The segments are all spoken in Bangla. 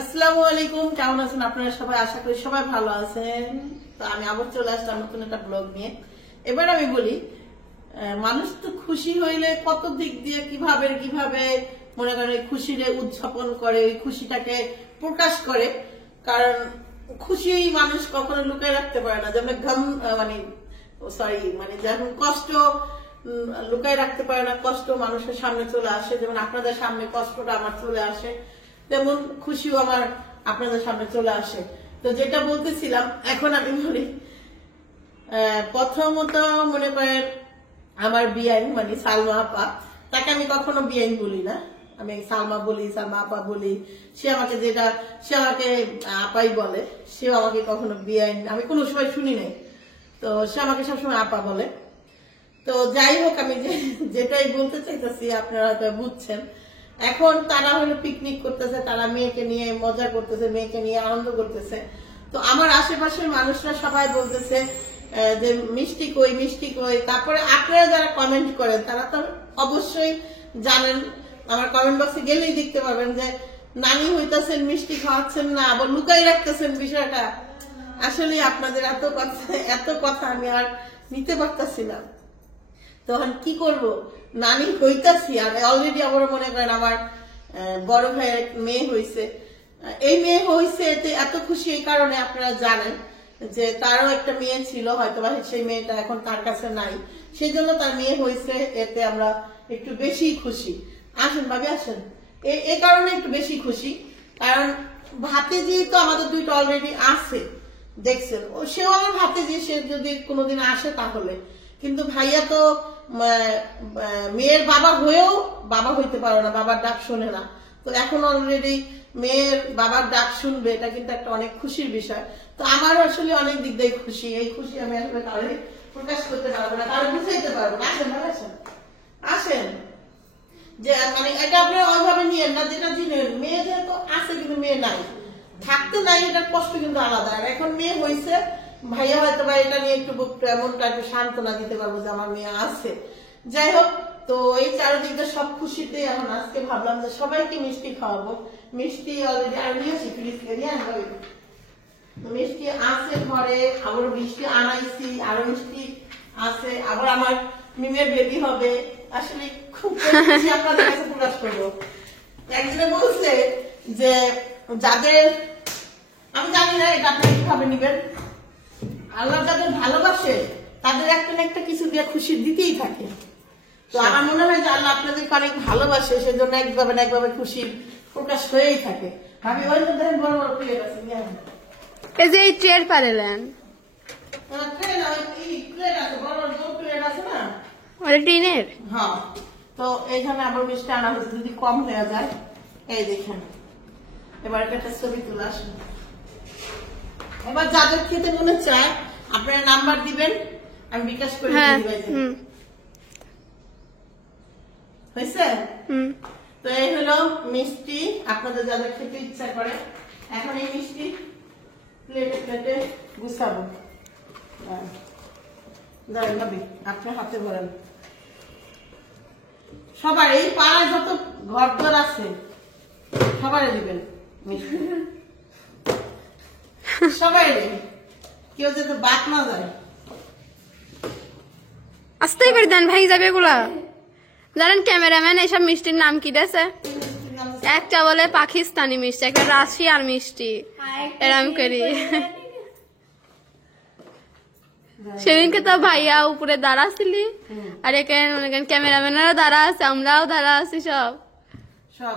আসসালামু আলাইকুম, কেমন আছেন আপনারা সবাই? আশা করি সবাই ভালো আছেন। তো আমি আবার চলে আসলাম নতুন একটা ব্লগ নিয়ে। এবার আমি বলি, মানুষ তো খুশি হইলে কত দিক দিয়ে কিভাবে মনে করে খুশিরে উদযাপন করে, ওই খুশিটাকে প্রকাশ করে। কারণ খুশি মানুষ কখনো লুকায় রাখতে পারে না। যেমন যেমন কষ্ট লুকায় রাখতে পারে না, কষ্ট মানুষের সামনে চলে আসে। যেমন আপনাদের সামনে কষ্টটা আমার চলে আসে, তেমন খুশিও আমার আপনাদের সামনে চলে আসে। তো যেটা বলতেছিলাম, এখন আমি বলি, প্রথমত মনে করেন আমার বিয়াইন মানে সালমা আপা, তাকে আমি কখনো বিয়াইন বলি না, আমি সালমা বলি, সালমা আপা বলি। সে আমাকে আপাই বলে, সেও আমাকে কখনো বিয়াইন আমি কোনো সময় শুনি নাই। তো সে আমাকে সবসময় আপা বলে। তো যাই হোক, আমি যেটাই বলতে চাইতেছি আপনারা হয়তো বুঝছেন। এখন তারা হলো পিকনিক করতেছে, তারা মেয়েকে নিয়ে মজা করতেছে, মেয়েকে নিয়ে আনন্দ করতেছে। তো আমার আশেপাশের মানুষরা সবাই বলতেছে যে মিষ্টি কই, মিষ্টি কই। তারপরে আপনারা যারা কমেন্ট করেন তারা তো অবশ্যই জানেন, আমার কমেন্ট বক্সে গেলেই দেখতে পাবেন যে নানি হইতাছেন, মিষ্টি খাওয়াচ্ছেন না, আবার লুকাই রাখতেছেন বিষয়টা। আসলে আপনাদের এত কথা আমি আর নিতে পারতাছি না। তখন কি করব, নানি হইতাছি, আর অলরেডি আবার মনে করেন আমার বড় ভাইয়ের মেয়ে হইছে। এই মেয়ে হইছে এতে এত খুশি এই কারণে, আপনারা জানেন যে তারও একটা মেয়ে ছিল, হয়তো বা সেই মেয়েটা এখন তার কাছে নাই, সেই জন্য তার মেয়ে হইছে, এতে আমরা একটু বেশি খুশি। আসেন ভাবি, আসেন। এই কারণে একটু বেশি খুশি, কারণ ভাতিজি তো আমাদের দুইটা অলরেডি আছে, দেখছেন। সেও আমার ভাতিজি, সে যদি কোনোদিন আসে তাহলে। কিন্তু ভাইয়া তো মেয়ের বাবা হয়েও বাবা হইতে পারে না, বাবার ডাক শুনে না। তো এখন অলরেডি মেয়ের বাবার ডাক শুনবে, এটা কিন্তু একটা অনেক খুশির বিষয়। তো আমার আসলে অনেক দিক দিয়ে খুশি, এই খুশি আমি আসলে কাউকে প্রকাশ করতে পারবো না, কারো বুঝাইতে পারবো না। আসেন ভাই, আসেন আসেন। যে মানে এটা আপনারা ওইভাবে নিয়েন না, যেটা জিনেন মেয়ে যেহেতু আছে কিন্তু মেয়ে নাই, থাকতে নাই, এটার কষ্ট কিন্তু আলাদা। আর এখন মেয়ে হয়েছে, ভাইয়া হয়তো বা এটা নিয়ে একটু এমনটা একটু সান্ত্বনা দিতে পারবো যে আমার মেয়ে আছে। যাই হোক, তো এই চারিদিকে সব খুশিতে এখন আজকে ভাবলাম যে সবাইকে মিষ্টি খাওয়াবো। মিষ্টি অলরেডি আর নিয়েছি, ফ্রিজ থেকে আনবো। মিষ্টি আছে ঘরে, আবার মিষ্টি আনাইছি, আরো মিষ্টি আছে, আবার আমার মিমের বেবি হবে। আসলে খুব খুশি আপনাদের কাছে প্রকাশ করবো। একজনে বলছে যে যাদের, আমি জানি না এটা আপনি কিভাবে নিবেন, আল্লাহ যাদের ভালোবাসে তাদের একটা না একটা কিছু দিয়ে খুশি দিতেই থাকে। তো আমার মনে হয় যে আল্লাহ আপনাদেরকে অনেক ভালোবাসে, সেজন্য একভাবে না একভাবে খুশি প্রকাশ হয়েই থাকে। ভাবি ওই তো দেখেন বড় বড় প্লেট আছে, এই যে এই ট্রের পারেলেন টিনের। হ্যাঁ, তো এইখানে আবার মিষ্টি আনা হয়েছে, যদি কম হয়ে যায়। এই দেখেন, এবার একটা ছবি তুলে আসুন। এবার যাদের খেতে মনে চায় আপনারা নাম্বার দিবেন, আমি বিকাশ করে হয়েছে। তো এই হলো মিষ্টি, আপনাদের যাদের খেতে ইচ্ছা করে। এখন এই মিষ্টি প্লেটে প্লেটে গুছাবো। দাঁড়ান ভাবি, আপনার হাতে ভরেন। সবার এই পাড়ায় যত ঘরদোর আছে সবাই দিবেন মিষ্টি, সবাই কেউ যাতে বাদ না যায়। আসতেই পারি দেন, ভাই যাবে এগুলা। জানেন ক্যামেরাম্যান এইসব মিষ্টির নাম কি দিয়েছে? একটা বলে পাকিস্তানি মিষ্টি, একটা রাশিয়ার মিষ্টি, এরম করি। সেদিনকে তো ভাইয়া উপরে দাঁড়া ছিলি, আর এখানে ক্যামেরাম্যানেরও দাঁড়া আছে, আমরাও দাঁড়া আছি, সব সব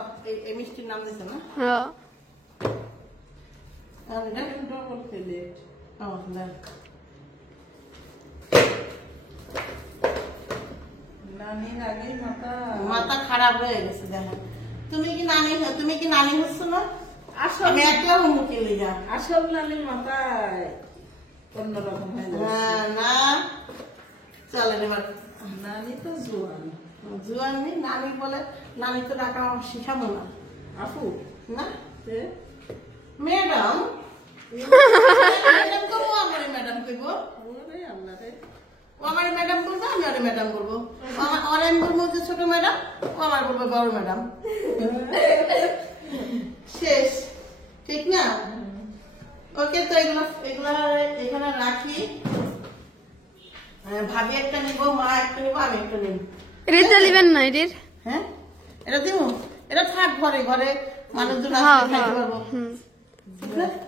এই মিষ্টির নাম দিয়েছে না। হ্যাঁ, মাথা খারাপ হয়ে গেছে। দেখেন, তুমি কি নানি হচ্ছ না? আমি একলা মুখে যা আসল নানির মাথায় অন্যরকম হয়ে যায় না। চলেন এবার, নানি তো জুয়ান নেই, নানি বলে। নানি তো ডাকা শিখাবো না, আপু না, ম্যাডাম। ম্যাডাম করবো, আমার ম্যাডাম করবো, আমার ম্যাডাম বলবো, আমি আরে ম্যাডাম বলবো। আমার আমি বলবো যে ছোট ম্যাডাম, ও আমার বলবো বড় ম্যাডাম। শেষ। না? ওকে, তো এগুলো এগুলো এখানে রাখি। ভাবি একটা নিব, মা একটা নিব, আমি একটা নিব। এটা দিবেন না এটির? হ্যাঁ, এটা দিব। এটা থাক ঘরে, ঘরে মানুষজন হ্যাঁ, আসলে খাইতে পারবো। হুম।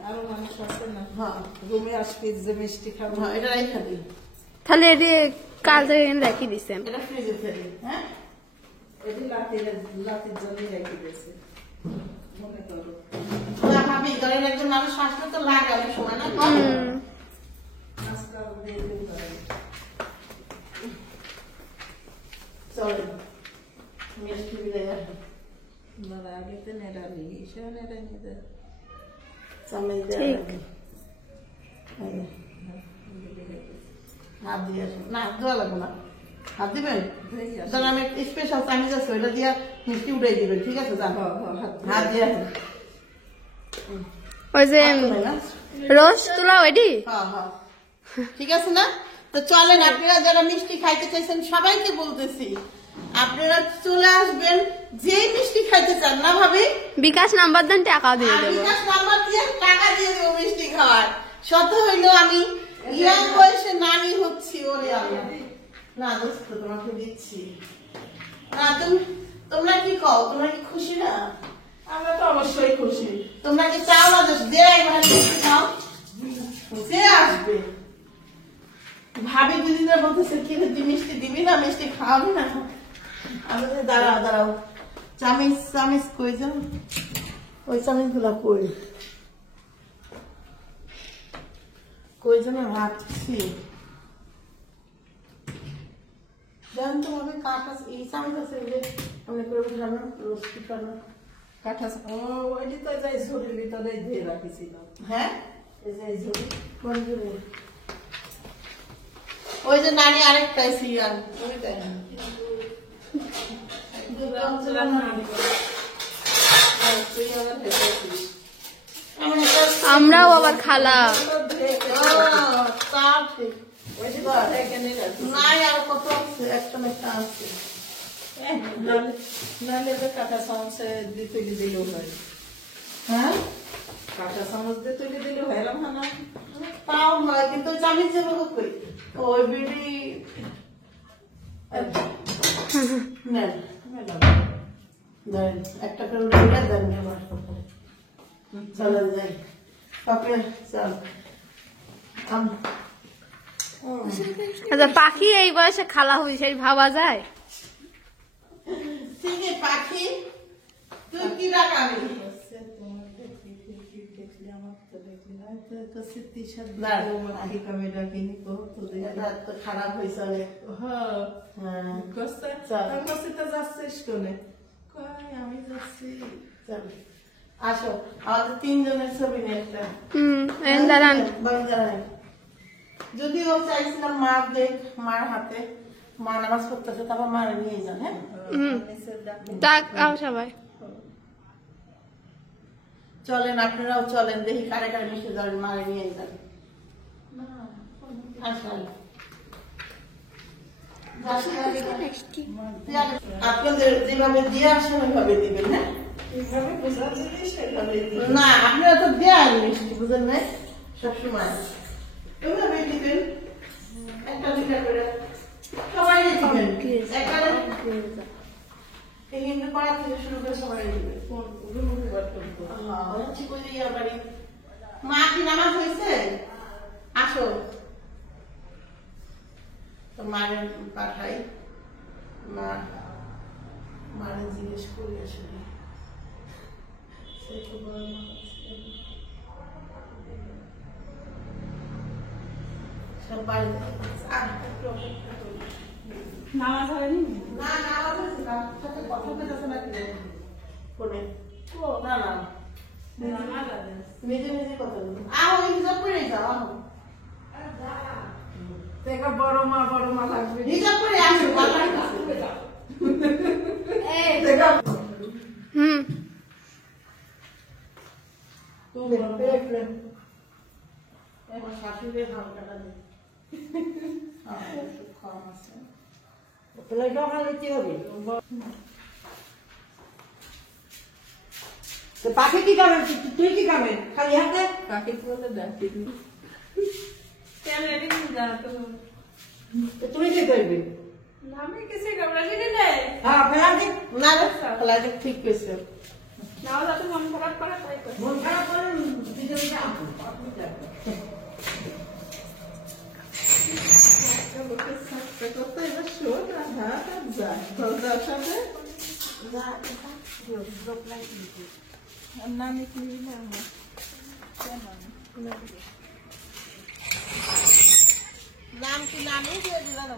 আরো মানুষ আছে না, হ্যাঁ, রুমে আসবে যে মিষ্টি খাবো। হ্যাঁ, এটা রাইখা দিই। তাহলে এটি কাল থেকে রেখে দিছেন। এটা ফ্রিজে ফেলি। হ্যাঁ, এটি লাতির জন্য রেখে দিয়েছে মনে করো। না ভাবি, ধরেন একজন মানুষ আসলে তো লাগে অনেক সময় না? হুম। আজকাল দিয়ে দিতে পারে। চলে মিষ্টি বিদায় আসবে। আপনারা আগে তো নেড়ালি, সে নেড়ে নিতে। চামচ দিয়ে ঠিক। রাখি। হাত দিয়ে আসুন। না, হাত দেওয়া লাগবে না। হাত দিবেন? তাহলে আমি স্পেশাল চামিচ আছে, ওইটা দিয়ে মিষ্টি উঠাই দিবেন। ঠিক আছে, যান। হাত দিয়ে আসুন। ওই যে হাত তোলেন না? রোজ তুলা ওইটি? হ্যাঁ, হ্যাঁ। ঠিক আছে না? তো চলেন, আপনারা যারা মিষ্টি খাইতে চাইছেন সবাইকে বলতেছি, আপনারা চলে আসবেন, যেই মিষ্টি খাইতে চান না ভাবি, বিকাশ নাম্বার দেন, টাকা দিয়ে আর দেবো। বিকাশ নাম্বার দিয়ে টাকা দিয়ে দেবো মিষ্টি খাওয়ার। সত্য হইলো আমি ইয়াং বয়সে নানি হচ্ছি। ওরে আল্লাহ, না দোস্ত তোমাকে দিচ্ছি না। তোমরা কি কও? তোমরা কি খুশি না? আমরা তো অবশ্যই খুশি। তোমরা কি চাও না যে একবার মিষ্টি খাও? যে আসবে ভাবি দিদিরা বলতেছে কি তুই মিষ্টি দিবি না, মিষ্টি খাওয়াবি না? আমি বলছি, দাঁড়াও দাঁড়াও, চামিচ চামিচ কই যাও, ওই চামিচ গুলা কই যেন রাখছি। জানেন তো ভাবে কাঠ আছে, এই চামিচ আছে মনে করে বুঝলাম রোস্টি করানো। কাঁঠা ওইটি তো যাই ঝুড়ির ভিতরে দিয়ে রাখিছিল। হ্যাঁ, এই যে এই ঝুড়ি কোন জন্য? ওই যে নানি আরেকটা সিরিয়াল ওইটাই। তুই আবার ভেবেছিস। আমরাও আবার খালা। তা ঠিক। ওইটি তো এখানে রাখিস। নাই আর কত আছে, একটা না একটা আছে। নাহলে তো কাঁটা চামচে দিয়ে তুলে দিলেও হয়। হ্যাঁ, কাঁটা চামচ দিয়ে তুলে দিলেও হয়, এরকম হয় না? তাও হয়, কিন্তু চামিচ যাবো কই? ওই বিড়ি নেন, ধরেন একটা করে উঠে দেন আমার চলেন যাই পাপে চল। আচ্ছা, পাখি এই বয়সে খালা হবি সেই ভাবা যায়? ঠিক আছে পাখি, তুই কি ডাকাবি? এটা তো খারাপ হয়েছে অনেক। হ্যাঁ, আমি যাচ্ছি। চল আসো, আমাদের তিনজনের ছবি নিয়ে একটা। দাঁড়ান। দাঁড়ান। যদিও চাইছিলাম মার দেখ, মার হাতে মা নামাজ পড়তেছে, তারপর মারে নিয়ে যান। হ্যাঁ, তাক আও সবাই। চলেন আপনারাও চলেন, দেখি কারে কারে মিশে যাবেন, মারে নিয়ে যান। আসেন। আপনাদের যেভাবে দিয়ে আসেন ওইভাবে দিবেন। হ্যাঁ, এইভাবে বোঝা জিনিস এইভাবে দিই। না আপনারা তো দেন মিষ্টি, বুঝেন না সবসময় এভাবে দিবেন, একটা দুইটা করে সবাই দিবেন। একটা কিন্তু পাড়া থেকে শুরু করে সবাই দিবেন। মা কি নামাজ হয়েছে? আসো, তো মায়ের পাঠাই, মারে জিজ্ঞেস করি আসলে সে তো বড় মানুষ। সব বাড়িতে নামাজ হয়নি? না নামাজ হয়েছে, তার সাথে কথা বলতেছে নাকি ফোনে? ও না না, নিজে নিজে কথা বলবো। আহ হিসাব করে যাও, আহ দেখা বড় মা লাগবে। হিসাব করে আসো, বাবা দেখা আমার শাশুড়ির হালকাটা নেই, ওষুধ কম আছে। পাখি কি খাবেন? তুই কি খাবেন? খালি হাতে? কাকে বলে দেখি কেন এদিন জানাতো তুমি কি করবে? আমি কিছু কামড়া দিলে না হ্যাঁ, ফেলা দিন। না ফলা যে ঠিক কইছে নাও যাতে মন খারাপ করে তাই করে। মন খারাপ করে দিতে দিতে আপু। নাম কি নামই দিয়ে দিলাম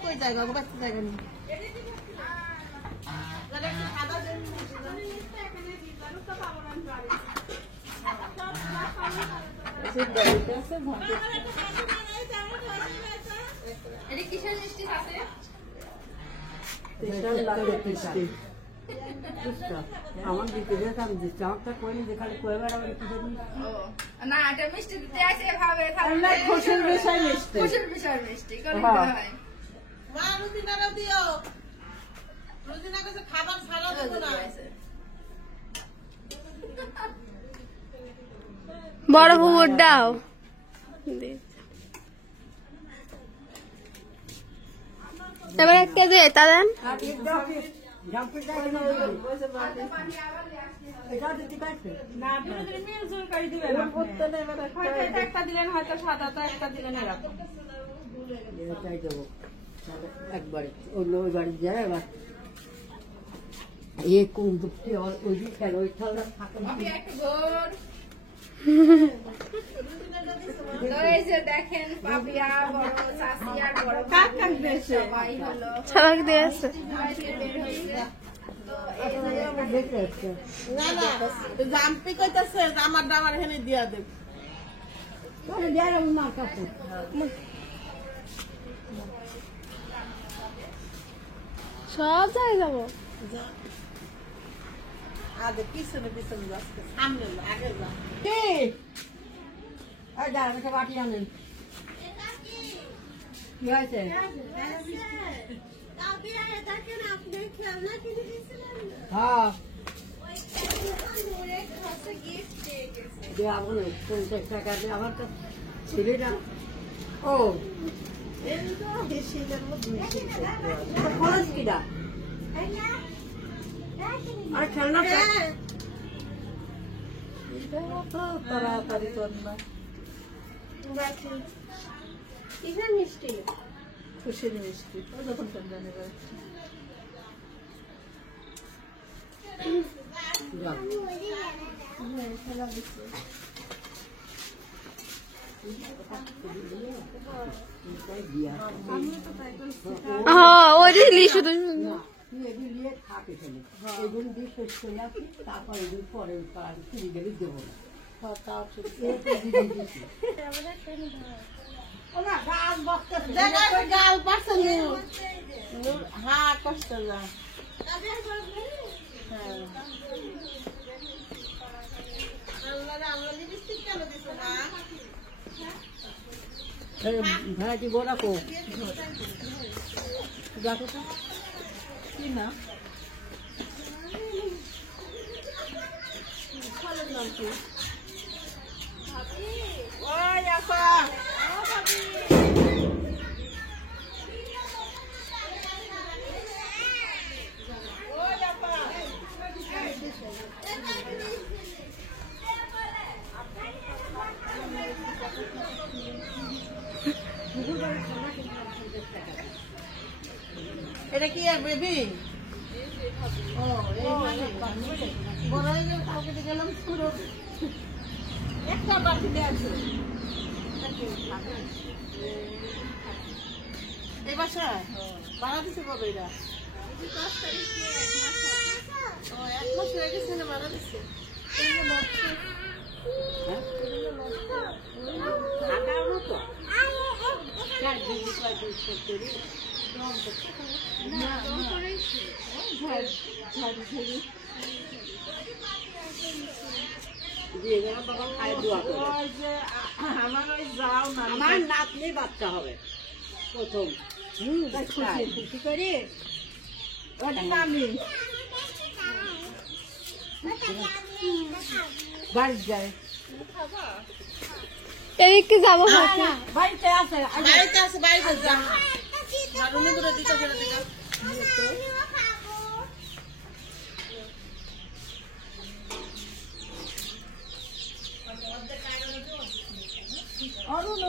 কই জায়গা বাচ্চা জায়গা নেই এটা কিসের মিষ্টি আছে? আমার দিতে যেতাম যে চাপটা করে যেখানে কয়েবার আমার কি না এটা মিষ্টি দিতে আছে ভাবে তাহলে না খুশির বিষয় মিষ্টি খুশির বিষয় মিষ্টি করে হ্যাঁ। হয়। মা রুটিনাটা দিও রুটিনা কাছে খাবার ছাড়া দেবো না বড় হুবুর দাও এবার এক কেজি এটা দেন। একটা দিলেন হয়তো সাদাটা একটা দিলেন এরকম একবার ওই বাড়ি যায় এবার এ কোন দুঃখে ওই দিন খেলো ওই খেলা থাকে এই যে দেখেন পাপিয়া বড় চাচি আর বড় কাক কাক দিয়েছে ভাই হলো ছাড়ক দিয়েছে দেখে আসছে না না জাম্পি কইতাছে আমার দামার এখানে দিয়া দেব তাহলে দেয় না কাপড় সব জায়গায় যাবো আগে পিছনে পিছনে যাচ্ছে সামনে না, আগে যা কি আর যা আমাকে বাটি আনেন কি হয়েছে হ্যাঁ দেওয়া বলে 50 টাকা দিয়ে আমার তো ছেলেটা ও খরচ কিনা আর খেলনা তাড়াতাড়ি কর না কিসের মিষ্টি খুশির মিষ্টি ও যখন তোর জানে হ্যাঁ ওই দিলি শুধু এগুলি থাকে এখানে এগুলি দিয়ে শেষ করে আসি তারপর এগুলি পরে ফিরে গেলে দেবো না গাল পারছে হ্যাঁ কষ্ট না ভাড়াটি বড় কো দেখো তো কি না ওই আপা এটা কি আর বেবি ও বড় হয়ে গেল কাউকে গেলাম পুরো একটা বাটিতে আছে এই বাসায় ভাড়া দিতে পারবে এরা ও 1 মাস হয়ে গেছে না ভাড়া দিচ্ছে আমার নাতনি বাচ্চা হবে প্রথম খুশি করে ওটা নামি বাড়ি যায় এদিকে যাবো বাড়িতে আছে বাড়িতে আছে, বাড়িতে যা ঝাড়ুনি করে দিতে ফেলে দিতে। অরুণ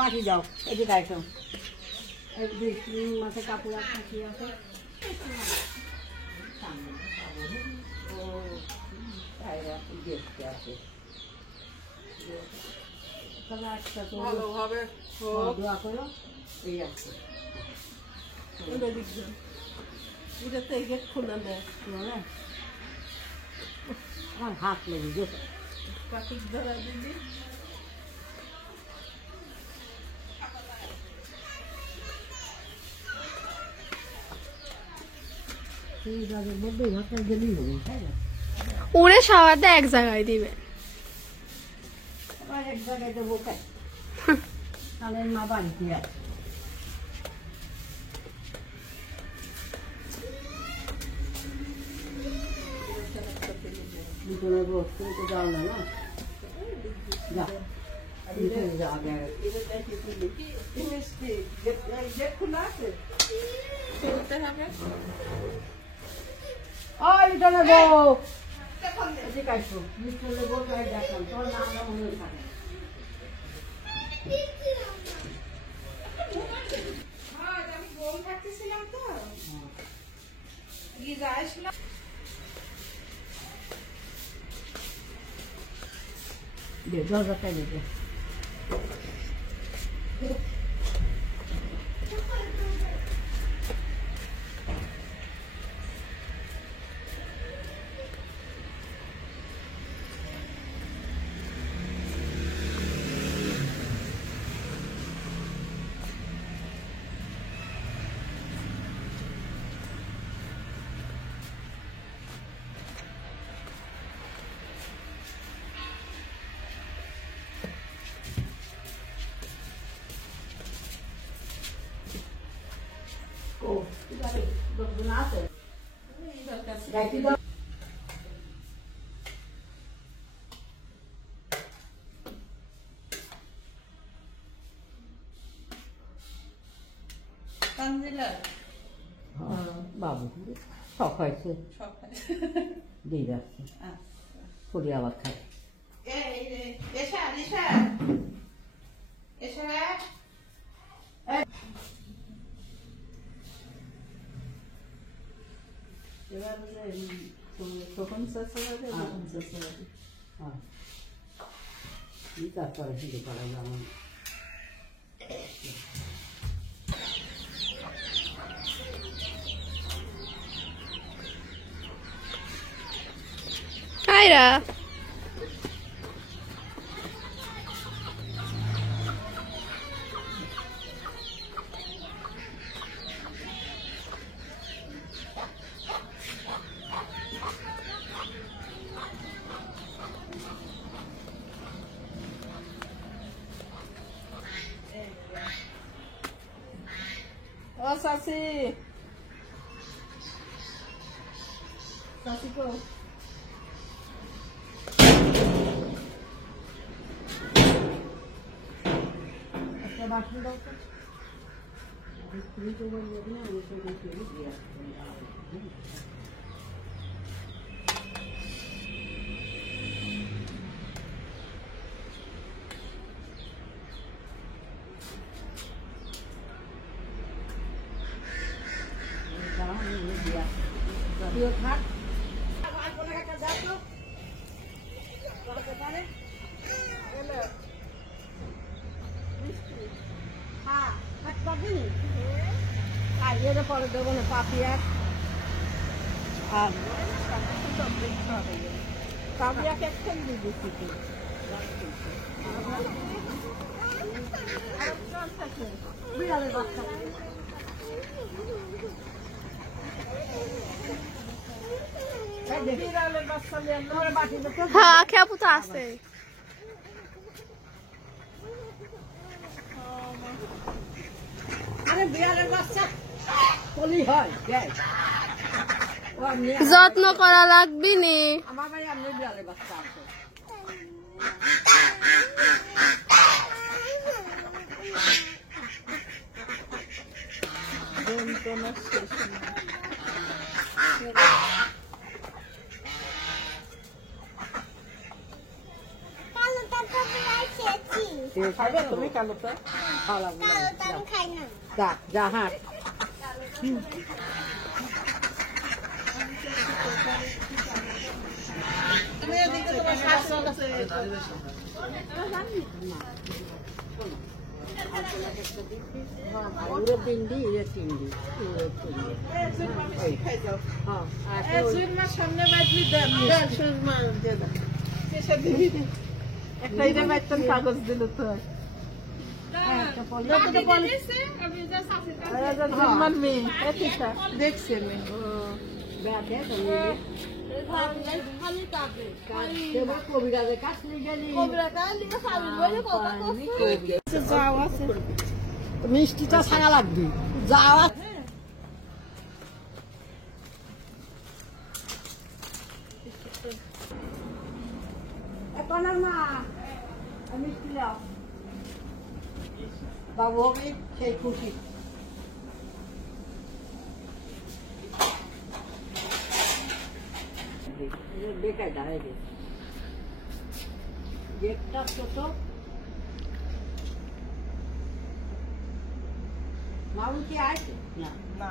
বাকি যাও এদিকে আসো মাথায় কাপড় আছে আছে দেখতে আছে তাহলে একটা তো ভালোভাবে দোয়া করো এই আছে এটা তো এই গেট খোলা নেই, আমার হাত লেগে গেছে কাকুর ধরা দিদি। সেই গাছের মধ্যে ঘরটা গেলেই হবে তাই না উড়ে সবাইটা এক জায়গায় দিবে আবার এক জায়গায় দেবো তাই তাহলে মা বাড়িতে আছে ভিতরে বসতে তো যাও না না যা ভিতরে যা আগে গেট খোলা আছে, খুলতে হবে। ওই ভিতরে বউ ঠিক আছে ভিতরে বউ যাই দেখলাম তোর নাম মনে থাকে আমি গোল থাকতেছিলাম তো গিজা আসলাম। দে দরজাটা দেবে বাবু শখ হয়েছে দিয়ে যাচ্ছে পরে আবার খায় তারপরে শুরু করা যেমন আয়রা ও শাশি, শাশি কো একটা বাসন দাও তো তুমি তো বললে না আমি তো দিয়ে থাক এর পরে দেবো না পাপিয়া আর পাপিয়াকে একখান দিয়ে দিচ্ছি বিড়ালের বাচ্চা বিড়ালের বাচ্চা নিয়ে বাটিতে হ্যাঁ খেপু তো আছে আরে বিড়ালের বাচ্চা কলি হয় দেখ ও আমি যত্ন করা লাগবি নি। আমার বাড়ি আমি বিড়ালের বাচ্চা আছে খাবে তুমি কালোটা? ভালো লাগবে যা যা হাঁট তুমি এদিকে তোমার শাশুড়ি আছে। ওরে তিনডি এরে তিনডি হ্যাঁ সামনে বাজলি দেন দেন সুরমা দিয়ে দেন শেষে দিবি একটা এটা বাইতন কাগজ দিল তো সুরমার মেয়ে এতিকা দেখছে মেয়ে ব্যাগে কবিরাজের কাছ নিয়ে গেলি যাও আছে মিষ্টিটা ছাড়া লাগবে যাওয়া মা মিষ্টি লাও বাবু হবে সেই খুশি বেকার দাঁড়াই গে গেটটা ছোট মামু কি আছে না না